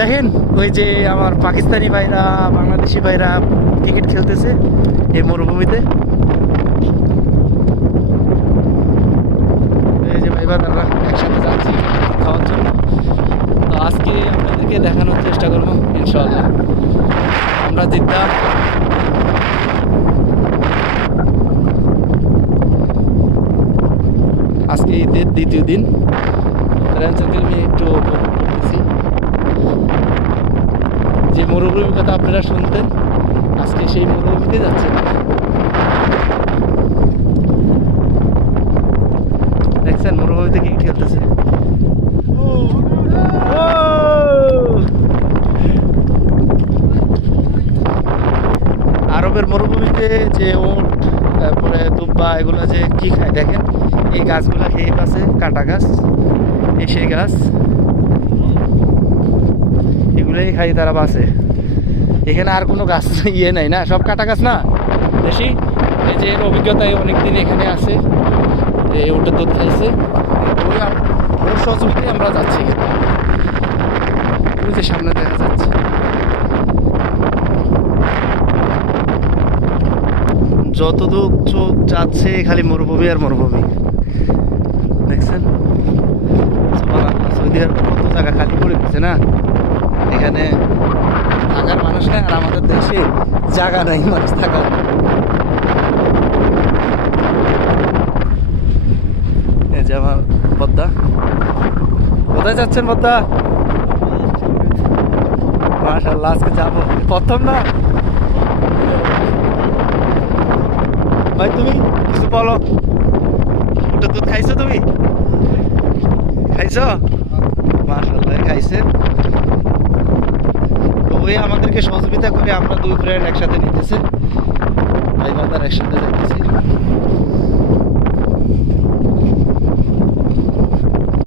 দেখেন ওই যে আমার পাকিস্তানি ভাইরা বাংলাদেশি ভাইরা ক্রিকেট খেলতেছে এই মরুভূমিতে। এই যে ভাই বাদাররা একসাথে যাচ্ছি খাওয়ার জন্য। তো আজকে আপনাদেরকে দেখানোর চেষ্টা করবো ইনশাআল্লাহ। আমরা জিদ্দা আজকে ঈদের দ্বিতীয় দিন, ফ্রেন্ড সার্কেল নিয়ে একটু করতেছি। যে মরুভূমির কথা আপনারা শুনতেন, আজকে সেই মরুভূমিতে যাচ্ছেন। দেখছেন মরুভূমিতে কি খেলতেছে। আরবের মরুভূমিতে যে উট তারপরে দুব্বা এগুলো যে কি খায় দেখেন, এই গাছগুলা খেয়ে পাশে কাটা গাছ, এই সেই গাছ এগুলোই খাই তারা বাসে। এখানে আর কোনো গাছ ইয়ে নাই না, সব কাটা গাছ না বেশি। এই যে এর অভিজ্ঞতায় অনেকদিন এখানে আছে, এই উটের দুধ খাইছে, ওর সহযোগিতায় আমরা যাচ্ছি। ওই যে সামনে দেখা যাচ্ছে যতদূর চোখ যাচ্ছে খালি মরুভূমি আর মরুভূমি। দেখছেন সৌদি আরবে কত জায়গা খালি করে দিচ্ছে না, এখানে থাকার মানুষ নেই। আর আমাদের দেশে জায়গা নাই মানুষ থাকার। এই যে আমার পদ্মা, কোথায় যাচ্ছেন পদ্মা? মাশাআল্লাহ আজকে যাবো, প্রথম না ভাই। তুমি কিছু বলো, উটের দুধ খাইছো? তুমি খাইছো? মাশাআল্লাহ খাইছে। ওই আমাদেরকে সহযোগিতা করে আমরা দুই ফ্রেন্ড একসাথে নিতেছে, ভাই বাদার একসাথে যাইতেছি।